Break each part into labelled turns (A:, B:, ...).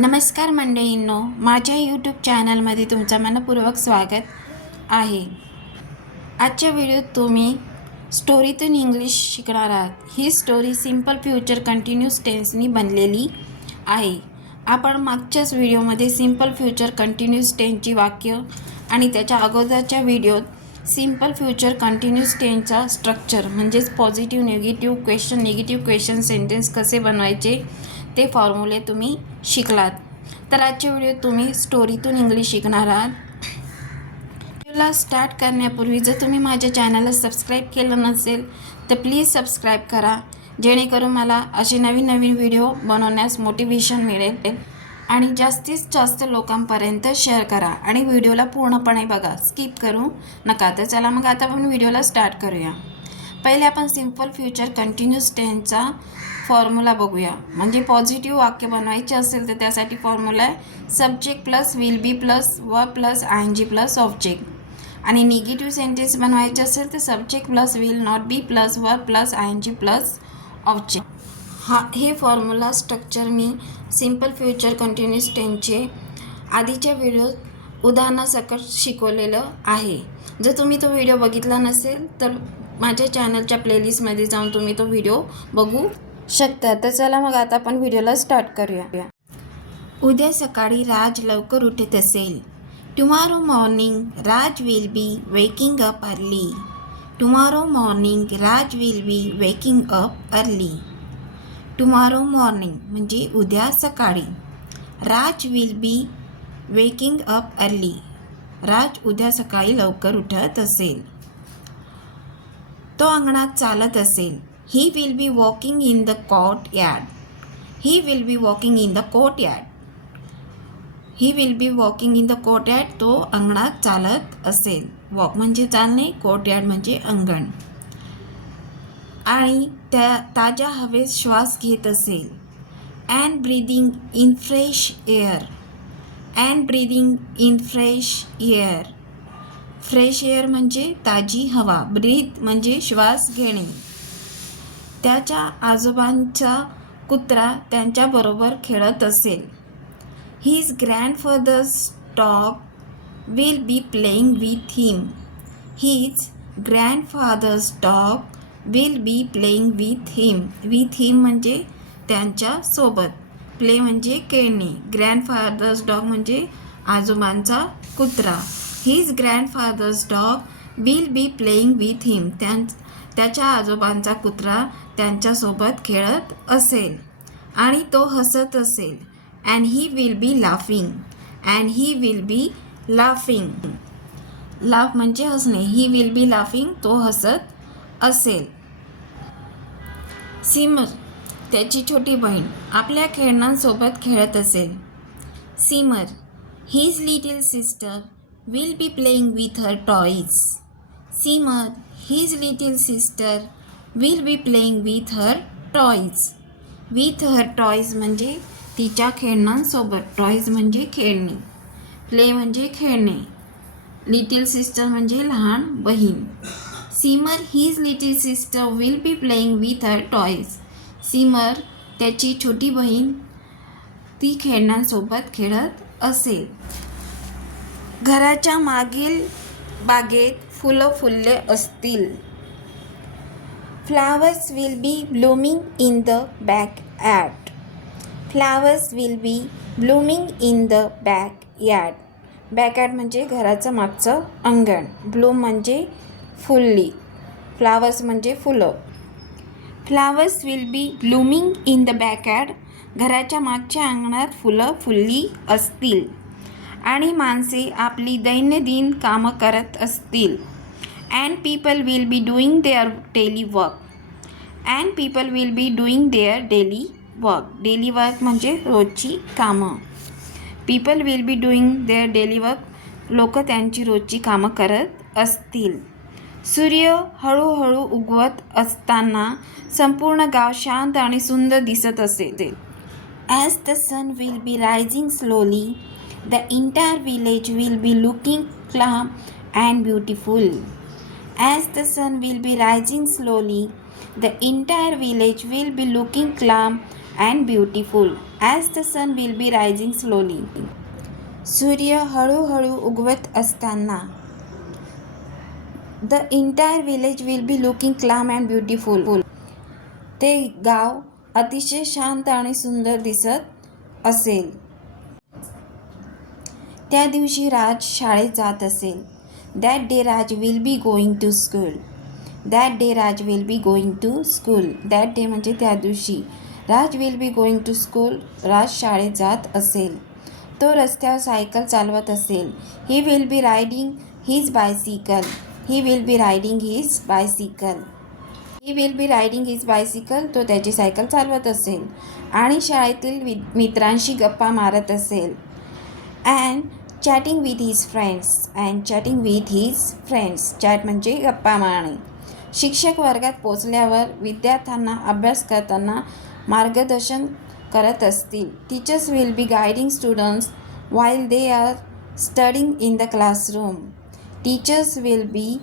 A: नमस्कार मंडळींनो माझ्या यूट्यूब चॅनलमध्ये तुमचं मनपूर्वक स्वागत आहे. आजच्या व्हिडिओत तुम्ही स्टोरीतून इंग्लिश शिकणार आहात. ही स्टोरी सिंपल फ्युचर कंटिन्यूस टेन्सनी बनलेली आहे. आपण मागच्याच व्हिडिओमध्ये सिंपल फ्युचर कंटिन्यूस टेन्सची वाक्य आणि त्याच्या अगोदरच्या व्हिडिओत सिंपल फ्युचर कंटिन्यूस टेन्सचा स्ट्रक्चर म्हणजेच positive negative question negative question sentence कसे बनवायचे ते फॉर्म्युले तुम्ही शिकलात. तर आजच्या व्हिडिओत तुम्ही स्टोरीतून इंग्लिश शिकणार आहात. व्हिडिओला स्टार्ट करण्यापूर्वी जर तुम्ही माझ्या चॅनलला सबस्क्राईब केलं नसेल तर प्लीज सबस्क्राईब करा. जेणेकरून मला असे नवीन नवीन व्हिडिओ बनवण्यास मोटिवेशन मिळेल. आणि जास्तीत जास्त लोकांपर्यंत शेअर करा. आणि व्हिडिओला पूर्णपणे बघा. स्किप करू नका. तर चला मग आता आपण व्हिडिओला स्टार्ट करूया. पहिले आपण सिंपल फ्युचर कंटिन्यूस टेनचा फॉर्म्युला बघूया. म्हणजे पॉझिटिव्ह वाक्य बनवायचे असेल तर त्यासाठी फॉर्म्युला आहे subject plus will be plus V plus I N G plus object आणि निगेटिव्ह सेंटेन्स बनवायचे असेल तर subject plus will not be plus V plus I N G plus object हा हे फॉर्म्युला स्ट्रक्चर मी सिंपल फ्युचर कंटिन्युअस टेनचे आधीच्या व्हिडिओत उदाहरणासकट शिकवलेलं आहे. जर तुम्ही तो व्हिडिओ बघितला नसेल तर माझ्या चॅनलच्या प्लेलिस्टमध्ये जाऊन तुम्ही तो व्हिडिओ बघू. शकतात. तर चला मग आता आपण व्हिडिओला स्टार्ट करूया. उद्या सकाळी राज लवकर उठत असेल. Tomorrow morning Raj will be waking up early tomorrow morning Raj will be waking up early tomorrow morning म्हणजे उद्या सकाळी Raj will be waking up early Raj उद्या सकाळी लवकर उठत असेल. तो अंगणात चालत असेल. He will be walking in the courtyard he will be walking in the courtyard he will be walking in the courtyard तो अंगणात चालत असेल. वॉक म्हणजे चालणे कोर्ट यार्ड म्हणजे अंगण. आणि त्या ताज्या हवेत श्वास घेत असेल. And breathing in fresh air and breathing in fresh air fresh air म्हणजे ताजी हवा. ब्रीथ म्हणजे श्वास घेणे. त्याच्या आजोबांचा कुत्रा त्यांच्याबरोबर खेळत असेल. His grandfather's dog will be playing with him his grandfather's dog will be playing with him with him म्हणजे त्यांच्यासोबत प्ले म्हणजे खेळणे. ग्रँडफादर्स डॉग म्हणजे आजोबांचा कुत्रा. His grandfather's dog will be playing with him त्यां त्याच्या आजोबांचा कुत्रा त्यांच्यासोबत खेळत असेल. आणि तो हसत असेल. And he will be laughing and he will be laughing laugh म्हणजे हसणे. ही विल बी लाफिंग तो हसत असेल. सिमर त्याची छोटी बहीण आपल्या खेळण्यांसोबत खेळत असेल. Simar his little sister will be playing with her toys Simar his little sister will be playing with her toys with her toys म्हणजे तिच्या खेळण्यांसोबत. टॉईज म्हणजे खेळणे. प्ले म्हणजे खेळणे. लिटिल सिस्टर म्हणजे लहान बहीण. Simar his little sister will be playing with her toys Simar त्याची छोटी बहीण ती खेळण्यांसोबत खेळत असेल. घराच्या मागील बागेत फुलं फुलले असतील. Flowers will be blooming in the back Flowers will will be blooming in the backyard म्हणजे घराचं मागचं अंगण. ब्लूम म्हणजे फुल्ली. फ्लावर्स म्हणजे फुलं. Flowers will be blooming in the back घराच्या मागच्या अंगणात फुलं फुलली असतील. आणि माणसे आपली दैनंदिन कामं करत असतील. And people will be doing their daily work and people will be doing their daily work daily work म्हणजे रोजची कामं. People will be doing their daily work लोक त्यांची रोजची कामं करत असतील. सूर्य हळूहळू उगवत असताना संपूर्ण गाव शांत आणि सुंदर दिसत असेल as the sun will be rising slowly the entire village will be looking calm and beautiful as the sun will be rising slowly the entire village will be looking calm and beautiful. As the sun will be rising slowly सूर्य हळूहळू उगवत असताना the entire village will be looking calm and beautiful ते गाव अतिशय शांत आणि सुंदर दिसत असेल. त्या दिवशी राज शाळेत जात असेल. That day Raj will be going to school that day Raj will be going to school that day म्हणजे त्या दिवशी Raj will be going to school Raj शाळेत जात असेल. तो रस्त्यावर सायकल चालवत असेल. He will be riding his bicycle he will be riding his bicycle he will be riding his bicycle तो त्याची सायकल चालवत असेल. आणि शाळेतील वि मित्रांशी गप्पा मारत असेल. And chatting with his friends and chatting with his friends chat म्हणजे गप्पा मारणे शिक्षक वर्गात पोचल्यावर विद्यार्थ्यांना अभ्यास करताना मार्गदर्शन करत असतील teachers will be guiding students while they are studying in the classroom teachers will be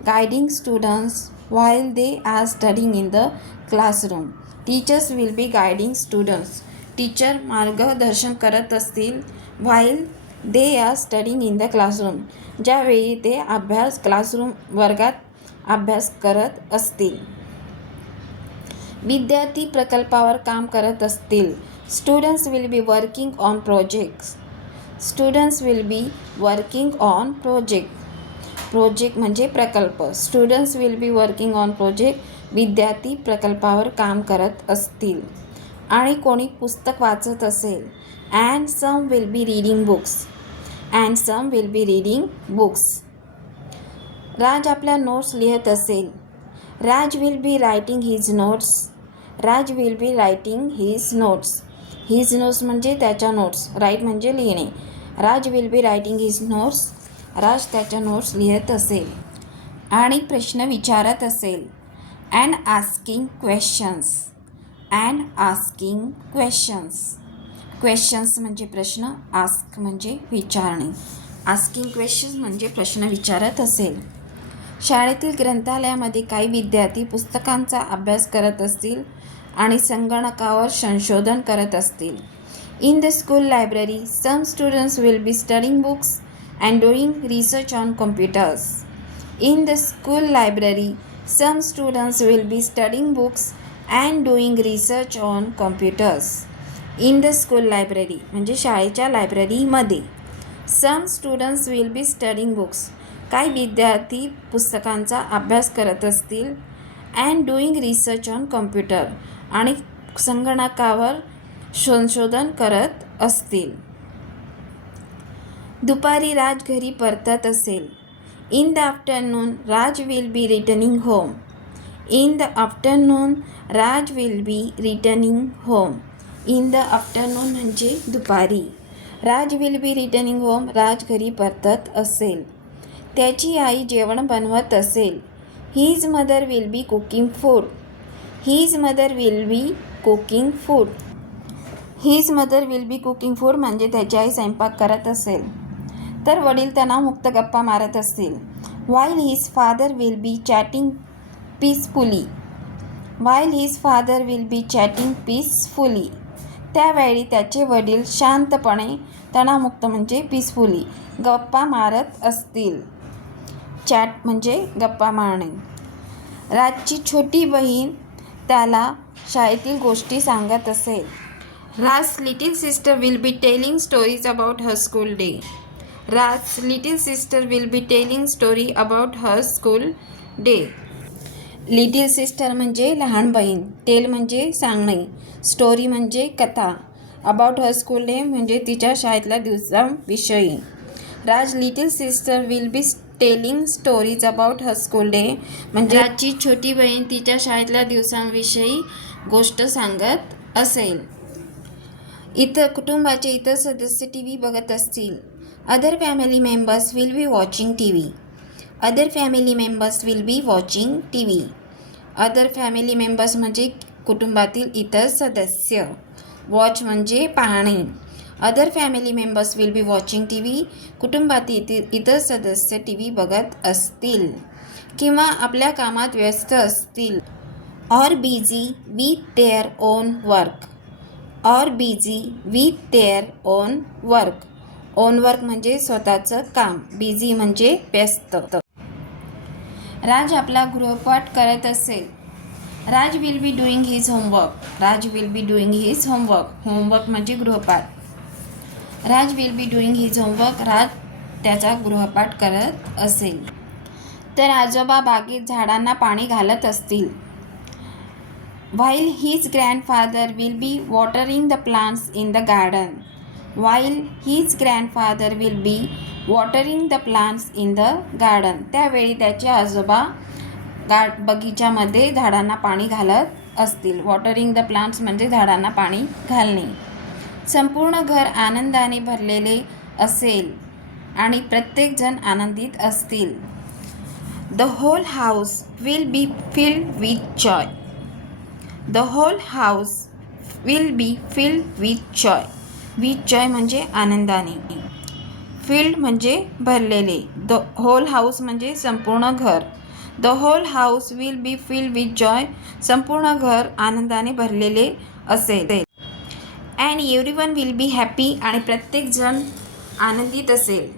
A: guiding students while they are studying in the classroom. Teachers will be guiding students. Teacher मार्गदर्शन करत असतील while they are studying in the classroom ज्यावेळी ते अभ्यास classroom वर्गात अभ्यास करत असतील. विद्यार्थी प्रकल्पावर काम करत असतील. Students will be working on projects students will be working on project project म्हणजे प्रकल्प. Students will be working on project विद्यार्थी प्रकल्पावर काम करत असतील. आणि कोणी पुस्तक वाचत असेल. And some will be reading books and some will be reading books Raj आपल्या नोट्स लिहित असेल. Raj will be writing his notes Raj will be writing his notes his notes म्हणजे त्याच्या नोट्स राईट म्हणजे लिहिणे. Raj will be writing his notes Raj त्याच्या notes लिहित असेल. आणि प्रश्न विचारत असेल. And asking questions and asking questions. Questions म्हणजे प्रश्न आस्क म्हणजे विचारणे. आस्किंग क्वेश्चन्स म्हणजे प्रश्न विचारत असेल. शाळेतील ग्रंथालयामध्ये काही विद्यार्थी पुस्तकांचा अभ्यास करत असतील आणि संगणकावर संशोधन करत असतील. In the school library some students will be studying books and doing research on computers. In the school library some students will be studying books and doing research on computers in the school library म्हणजे शाळेच्या लायब्ररीमध्ये some students will be studying books काही विद्यार्थी पुस्तकांचा अभ्यास करत असतील and doing research on computer आणि संगणकावर संशोधन करत असतील. दुपारी राज घरी परतत असेल. In the afternoon Raj will be returning home in the afternoon Raj will be returning home in the afternoon म्हणजे दुपारी. Raj will be returning home Raj घरी परतत असेल. त्याची आई जेवण बनवत असेल. His mother will be cooking food his mother will be cooking food his mother will be cooking food म्हणजे त्याची आई स्वयंपाक करत असेल. तर वडील त्यांना मुक्त गप्पा मारत असतील. While his father will be chatting peacefully while his father will be chatting peacefully त्यावेळी त्याचे वडील शांतपणे तणामुक्त म्हणजे पीसफुली गप्पा मारत असतील. चॅट म्हणजे गप्पा मारणे. राजची छोटी बहीण त्याला शाळेतील गोष्टी सांगत असेल Raj little sister will be telling stories about her school day Raj little sister will be telling story about her school day little sister म्हणजे लहान बहीण टेल म्हणजे सांगणे स्टोरी म्हणजे कथा अबाउट हर स्कूल डे म्हणजे तिच्या शाळेतल्या दिवसाविषयी Raj little sister will be telling stories about her school day म्हणजे राजची छोटी बहीण तिच्या शाळेतल्या दिवसांविषयी गोष्ट सांगत असेल. इतर कुटुंबाचे इतर सदस्य टी व्ही बघत असतील. Other family members will be watching T V other family members will be watching T V other family members म्हणजे कुटुंबातील इतर सदस्य. वॉच म्हणजे पाहणे. Other family members will be watching T V कुटुंबातील इतर इतर सदस्य टी व्ही बघत असतील. किंवा आपल्या कामात व्यस्त असतील. Or busy with their own work or busy with their own work own work म्हणजे स्वतःचं काम. बिझी म्हणजे व्यस्त. राज आपला गृहपाठ करत असेल. Raj will be doing his homework Raj will be doing his homework homework म्हणजे गृहपाठ. Raj will be doing his homework Raj त्याचा गृहपाठ करत असेल. तर आजोबा बागेत झाडांना पाणी घालत असतील. While his grandfather will be watering the plants in the garden while his grandfather will be watering the plants in the garden त्यावेळी त्याचे आजोबा गा बगीच्यामध्ये झाडांना पाणी घालत असतील. वॉटरिंग द प्लांट्स म्हणजे झाडांना पाणी घालणे. संपूर्ण घर आनंदाने भरलेले असेल आणि प्रत्येकजण आनंदित असतील. The whole house will be filled with joy the whole house will be filled with joy with joy म्हणजे आनंदाने. फील्ड म्हणजे भरलेले. द होल हाऊस म्हणजे संपूर्ण घर. The whole house will be filled with joy. संपूर्ण घर आनंदाने भरलेले असेल. And everyone will be happy आणि प्रत्येकजण आनंदित असेल.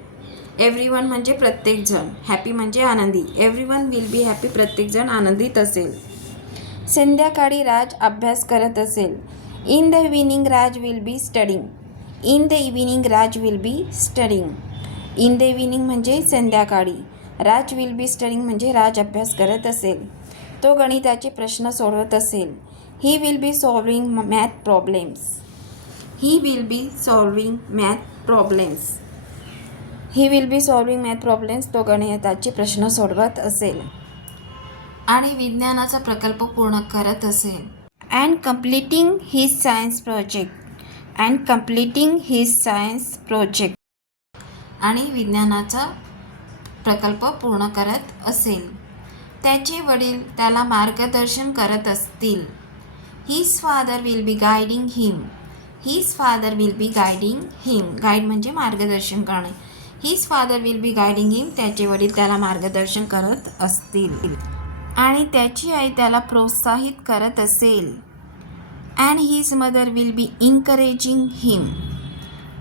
A: एव्हरी वन म्हणजे प्रत्येकजण हॅपी म्हणजे आनंदी. Everyone will be happy प्रत्येकजण आनंदित असेल. संध्याकाळी राज अभ्यास करत असेल. In the evening Raj will be studying. In the evening Raj will be studying in the evening म्हणजे संध्याकाळी. राज विल बी स्टडिंग म्हणजे राज अभ्यास करत असेल. तो गणिताचे प्रश्न सोडवत असेल. He will be solving math problems he will be solving math problems he will be solving math problems तो गणिताचे प्रश्न सोडवत असेल. आणि विज्ञानाचा प्रकल्प पूर्ण करत असेल. And completing his science project and completing his science project आणि विज्ञानाचा प्रकल्प पूर्ण करत असेल. त्याचे वडील त्याला मार्गदर्शन करत असतील. His father will be guiding him his father will be guiding him guide म्हणजे मार्गदर्शन करणे. His father will be guiding him त्याचे वडील त्याला मार्गदर्शन करत असतील. आणि त्याची आई त्याला प्रोत्साहित करत असेल. And his mother will be encouraging him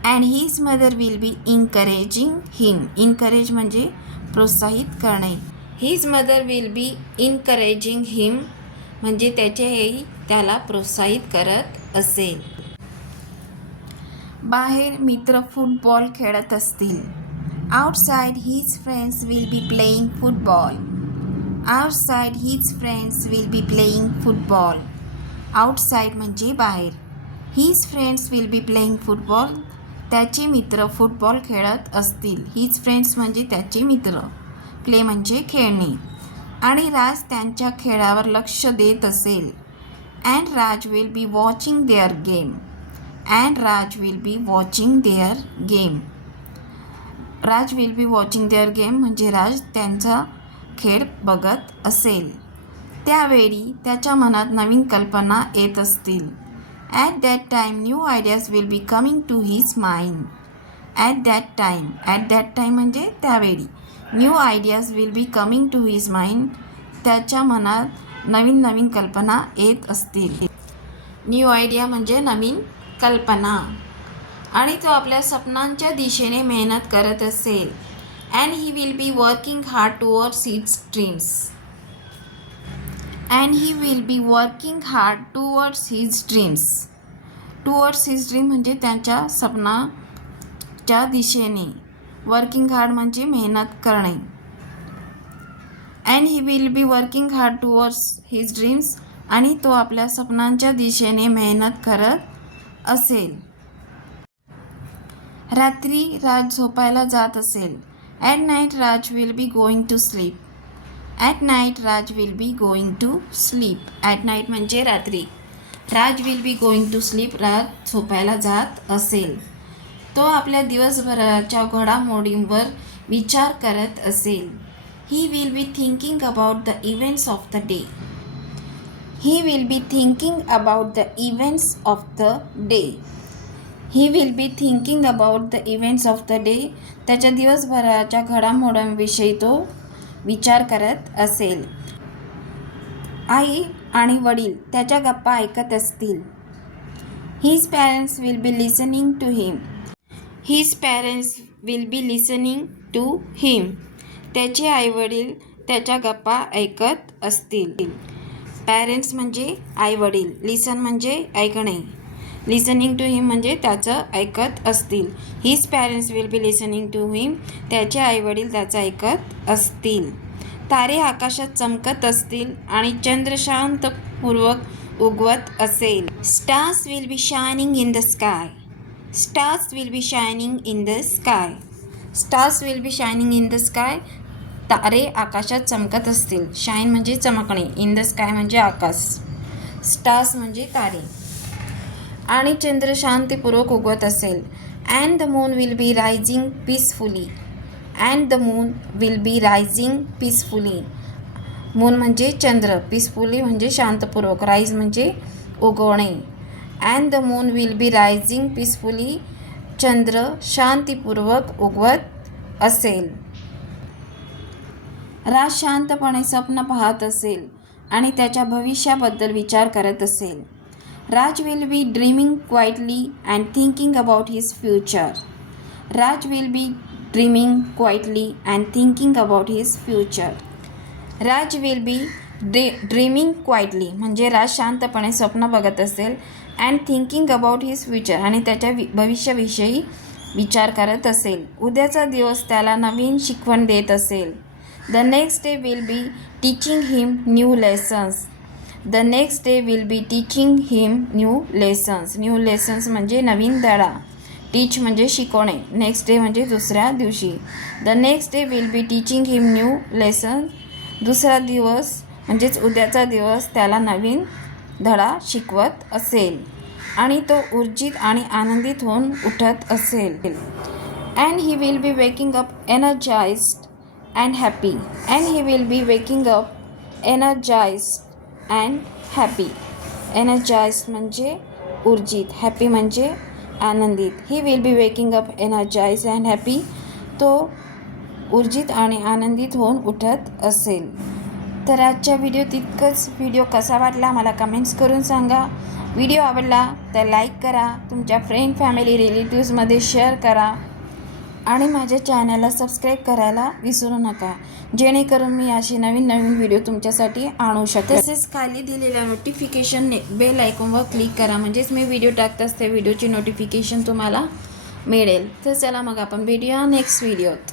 A: and his mother will be encouraging him encourage म्हणजे प्रोत्साहित करणे. His mother will be encouraging him म्हणजे त्याचे आई त्याला प्रोत्साहित करत असेल बाहेर मित्र फुटबॉल खेळत असतील. Outside his friends will be playing football outside his friends will be playing football outside म्हणजे बाहेर. His friends will be playing football त्याचे मित्र फुटबॉल खेळत असतील. हीज फ्रेंड्स म्हणजे त्याचे मित्र. प्ले म्हणजे खेळणे. आणि राज त्यांच्या खेळावर लक्ष देत असेल. And Raj will be watching their game and Raj will be watching their game Raj will be watching their game म्हणजे राज त्यांचा खेळ बघत असेल. त्यावेळी त्याच्या मनात नवीन कल्पना येत असतील. At that time new ideas will be coming to his mind at that time at that time म्हणजे त्यावेळी new ideas will be coming to his mind त्याच्या मनात नवीन नवीन कल्पना येत असतील. न्यू आयडिया म्हणजे नवीन कल्पना. आणि तो आपल्या स्वप्नांच्या दिशेने मेहनत करत असेल. And he will be working hard towards his dreams and he will be working hard towards his dreams towards his dream म्हणजे त्यांच्या सपनाच्या दिशेने. वर्किंग हार्ड म्हणजे मेहनत करणे. And he will be working hard towards his dreams आणि तो आपल्या सपनांच्या दिशेने मेहनत करत असेल. रात्री राज झोपायला जात असेल. At night Raj will be going to sleep at night Raj will be going to sleep at night म्हणजे रात्री. Raj will be going to sleep Raj झोपायला जात असेल. तो आपल्या दिवसभराच्या घडामोडींवर विचार करत असेल. He will be thinking about the events of the day he will be thinking about the events of the day he will be thinking about the events of the day त्याच्या दिवसभराच्या घडामोडांविषयी तो विचार करत असेल. आई आणि वडील त्याच्या गप्पा ऐकत असतील. His parents will be listening to him his parents will be listening to him त्याचे आईवडील त्याच्या गप्पा ऐकत असतील. पॅरेंट्स म्हणजे आईवडील. लिसन म्हणजे ऐकणे. लिसनिंग टू हिम म्हणजे त्याचं ऐकत असतील. His parents will be listening to him त्याचे आईवडील त्याचं ऐकत असतील. तारे आकाशात चमकत असतील आणि चंद्र शांतपूर्वक उगवत असेल. Stars will be shining in the sky stars will be shining in the sky stars will be shining in the sky तारे आकाशात चमकत असतील. शाईन म्हणजे चमकणे. इन द स्काय म्हणजे आकाश. स्टार्स म्हणजे तारे. आणि चंद्र शांतीपूर्वक उगवत असेल. And the moon will be rising peacefully and the moon will be rising peacefully moon म्हणजे चंद्र पीसफुली म्हणजे शांतपूर्वक राईज म्हणजे उगवणे. And the moon will be rising peacefully चंद्र शांतीपूर्वक उगवत असेल. राज शांतपणे स्वप्न पाहत असेल आणि त्याच्या भविष्याबद्दल विचार करत असेल. Raj will be dreaming quietly and thinking about his future Raj will be dreaming quietly and thinking about his future Raj will be Dree dreaming quietly म्हणजे राज शांतपणे स्वप्न बघत असेल and thinking about his future आणि त्याच्या वि भविष्याविषयी विचार करत असेल. उद्याचा दिवस त्याला नवीन शिकवण देत असेल. The next day will be teaching him new lessons the next day will be teaching him new lessons new lessons म्हणजे नवीन धडा. टीच म्हणजे शिकवणे. नेक्स्ट डे म्हणजे दुसऱ्या दिवशी. The next day will be teaching him new lesson दुसरा दिवस म्हणजेच उद्याचा दिवस त्याला नवीन धडा शिकवत असेल. आणि तो ऊर्जित आणि आनंदित होऊन उठत असेल. And he will be waking up energised and happy and he will be waking up energised and happy. Energised म्हणजे ऊर्जित हॅपी म्हणजे आनंदित. He will be waking up energise and happy तो ऊर्जित आणि आनंदित होऊन उठत असेल. तर आजच्या व्हिडिओ तितकंच. व्हिडिओ कसा वाटला मला कमेंट्स करून सांगा. व्हिडिओ आवडला तर लाईक करा. तुमच्या फ्रेंड फॅमिली रिलेटिव्समध्ये शेअर करा. आणि माझ्या चॅनलला सबस्क्राईब करायला विसरू नका. जेणेकरून मी अशी नवीन नवीन व्हिडिओ तुमच्यासाठी आणू शकते. तसेच खाली दिलेल्या नोटिफिकेशन बेल आयकॉनवर क्लिक करा. म्हणजेच मी व्हिडिओ टाकताच असते व्हिडिओची नोटिफिकेशन तुम्हाला मिळेल. तर चला मग आपण भेटूया नेक्स्ट व्हिडिओत